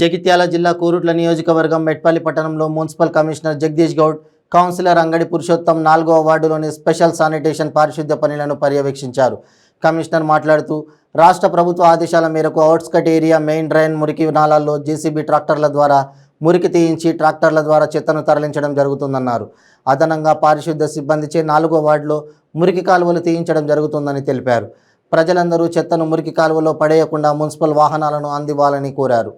జగిత్యాల జిల్లా కోరుట్ల నియోజకవర్గం మెట్పల్లి పట్టణంలో municipal commissioner Jagadish Goud, councillor Angadi Purushottam 4వ వార్డులోని స్పెషల్ శానిటేషన్ పారిశుద్ధ్య పనులను పర్యవేక్షించారు. కమిషనర్ మాట్లాడుతూ రాష్ట్ర ప్రభుత్వ ఆదేశాల మేరకు అవుట్స్కట్ ఏరియా మెయిన్ డ్రైన్ మురికి నాలాల్లో జేసీబీ ట్రాక్టర్ల ద్వారా మురికి తీయించి ట్రాక్టర్ల ద్వారా చెత్తను తరలించడం జరుగుతుందన్నారు. అదనంగా పారిశుద్ధ్య సిబ్బందిచే 4వ వార్డులో మురికి కాలువలు తీయించడం జరుగుతుందని తెలిపారు. ప్రజలందరూ చెత్తను మురికి కాలువలో పడేయకుండా మున్సిపల్ వాహనాలను అందివ్వాలని కోరారు.